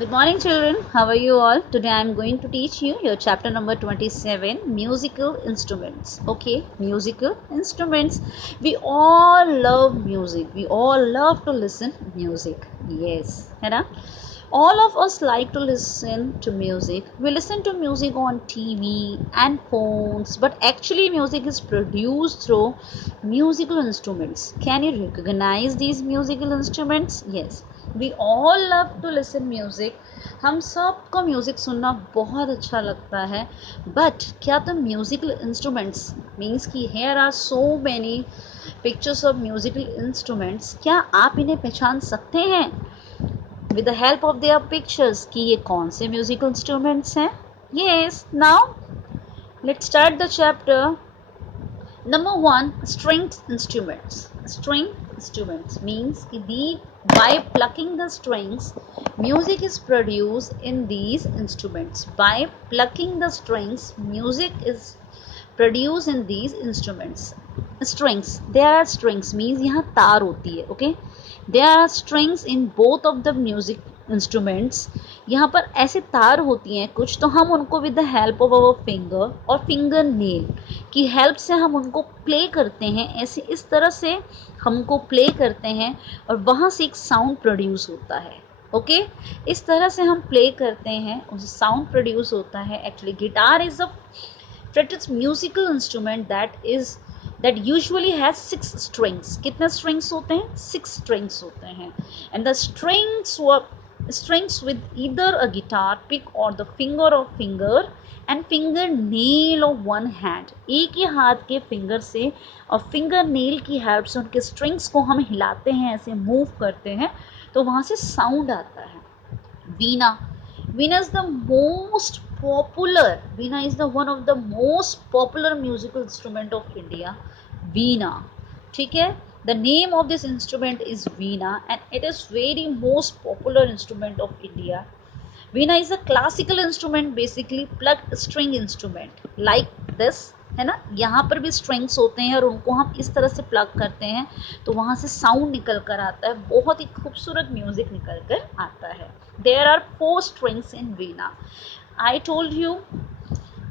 Good morning, children. How are you all? Today I am going to teach you your chapter number 27, musical instruments. Okay, musical instruments. We all love music. We all love to listen music. Yes, है ना? All of us like to listen to music. We listen to music on TV and phones, but actually music is produced through musical instruments. Can you recognize these musical instruments? Yes. We all love to listen music. हम सबको music सुनना बहुत अच्छा लगता है. But क्या तुम musical instruments means कि here are so many pictures of musical instruments, क्या आप इन्हें पहचान सकते हैं with the help of their pictures कि ये कौन से म्यूज़िकल इंस्ट्रूमेंट्स हैं? Yes, now let's start the chapter. Number 1, string instruments. String instruments means by plucking the strings, music is produced in these instruments. By plucking the strings, music is produced in these instruments. Strings, there are strings means यहाँ तार होती है. Okay, there are strings in both of the music instruments. यहाँ पर ऐसे तार होती हैं कुछ, तो हम उनको with the help of our finger और फिंगर नेल की हेल्प से हम उनको प्ले करते हैं. ऐसे इस तरह से हमको प्ले करते हैं और वहाँ से एक साउंड प्रोड्यूस होता है. ओके, इस तरह से हम प्ले करते हैं, उस साउंड प्रोड्यूस होता है. Actually guitar is a fretted musical instrument that usually has 6 strings. कितने strings होते हैं? 6 strings होते हैं. And the strings with either a guitar pick or the finger and finger nail of one hand. एक ही हाथ के फिंगर से और फिंगर नेल की हेल्प से उनके स्ट्रिंग्स को हम हिलाते हैं, ऐसे मूव करते हैं, तो वहाँ से साउंड आता है. वीणा. Veena is one of the most popular musical instrument of India. Veena. ठीक है? The name of this instrument is Veena and it is very most popular instrument of India. Veena is a classical instrument, basically plucked string instrument like this, है ना? यहाँ पर भी strings होते हैं और उनको हम इस तरह से प्लग करते हैं तो वहाँ से साउंड निकल कर आता है, बहुत ही खूबसूरत म्यूजिक निकल कर आता है. There are 4 strings in Veena. I told you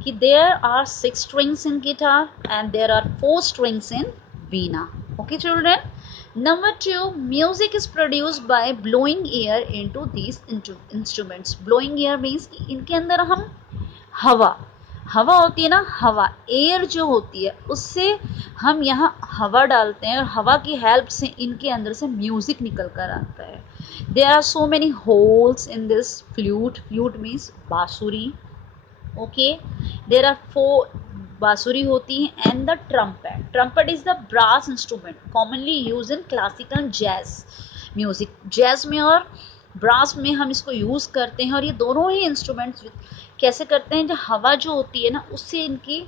कि there are 6 strings in guitar and there are 4 strings in Veena. Okay, children? Number 2, music is produced by blowing air into these instruments. Blowing air means इनके अंदर हम हवा होती है ना, हवा, air जो होती है उससे हम यहाँ हवा डालते हैं और हवा की हेल्प से इनके अंदर से म्यूजिक निकल कर आता है. There are so many holes in this flute. Flute means बांसुरी. Okay, there are 4 बांसुरी होती है and the trumpet. Trumpet is the brass instrument commonly used in classical jazz music. Jazz में और ब्रास में हम इसको यूज करते हैं और ये दोनों ही इंस्ट्रूमेंट्स कैसे करते हैं, जो हवा जो होती है ना उससे इनकी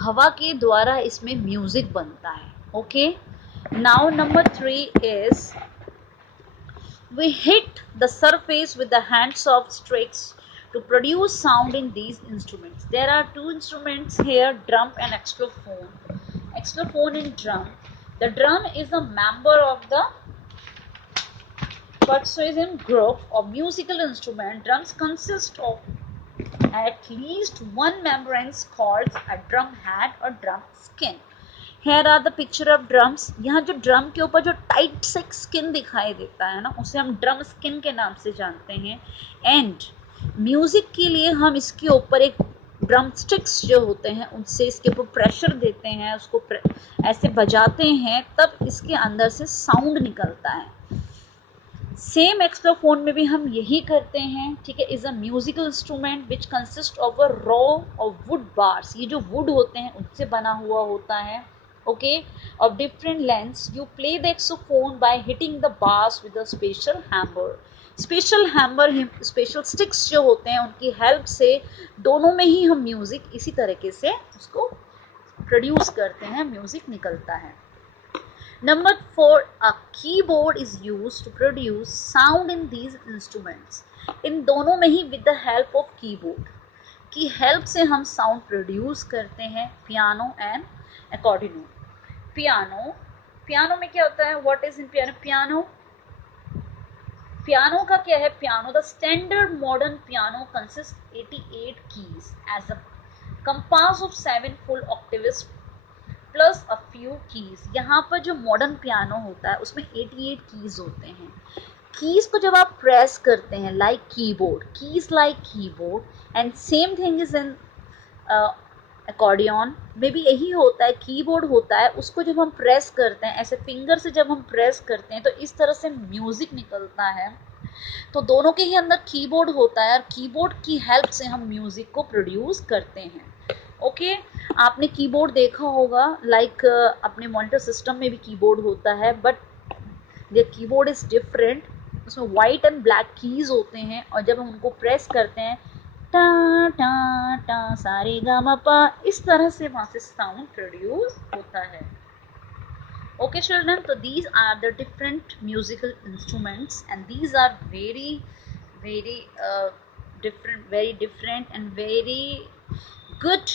हवा के द्वारा इसमें म्यूजिक बनता है. Okay, now number 3 is we hit the surface with the hands of sticks to produce sound in these instruments. There are 2 instruments here, drum and xylophone. Xylophone and drum. The drum is a member of the percussion group of musical instrument. Drums consist of at least one membrane called a drum head or drum skin. Here are the picture of drums. यहाँ जो drum के ऊपर जो tight से skin दिखाई देता है ना उसे हम ड्रम स्किन के नाम से जानते हैं. एंड म्यूजिक के लिए हम इसके ऊपर एक ड्रम स्टिक्स जो होते हैं उनसे इसके ऊपर प्रेशर देते हैं, उसको ऐसे बजाते हैं, तब इसके अंदर से साउंड निकलता है. सेम एक्सलोफोन में भी हम यही करते हैं. ठीक है, is a musical instrument which consist of a raw of would bars. ये जो वुड होते हैं उनसे बना हुआ होता है. Okay, of different lengths. You play the xylophone by hitting the bars with a special hammer. Special sticks जो होते हैं उनकी हेल्प से दोनों में ही हम म्यूजिक इसी तरीके से उसको प्रोड्यूस करते हैं, म्यूजिक निकलता है. Number 4, a keyboard is used to produce sound in these instruments. इन दोनों में ही with the help of keyboard की हेल्प से हम साउंड प्रोड्यूस करते हैं. Piano and accordion. पियानो में क्या होता है? What is in piano? Piano का क्या है, piano the standard modern piano consist 88 keys as a compass of 7 full octaves plus a few keys. यहाँ पर जो मॉडर्न पियानो होता है उसमें 88 कीज होते हैं। कीज को जब आप प्रेस करते हैं like keyboard, keys like keyboard, and same thing is in accordion में भी यही होता है। कीबोर्ड होता है, उसको जब हम प्रेस करते हैं ऐसे फिंगर से, जब हम प्रेस करते हैं तो इस तरह से म्यूजिक निकलता है। तो दोनों के ही अंदर कीबोर्ड होता है और कीबोर्ड की हेल्प से हम म्यूजिक को प्रोड्यूस करते हैं। ओके आपने कीबोर्ड देखा होगा, लाइक अपने मॉनिटर सिस्टम में भी कीबोर्ड होता है, but the keyboard is different. उसमें वाइट एंड ब्लैक कीज होते हैं और जब हम उनको प्रेस करते हैं टा टा टा सारे गा मा पा, इस तरह से वहां से साउंड प्रोड्यूस होता है। Okay children, so these are the different musical instruments and these are very different and very good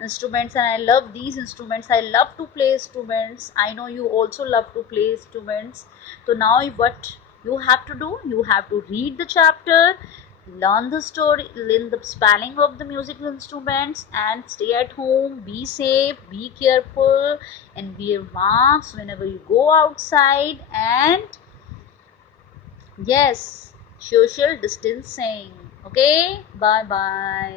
instruments, and I love these instruments. I love to play instruments. I know you also love to play instruments. So now what you have to do, you have to read the chapter, learn the story, learn the spelling of the musical instruments, and stay at home. Be safe, be careful, and wear masks whenever you go outside, and yes, social distancing. Okay, bye bye.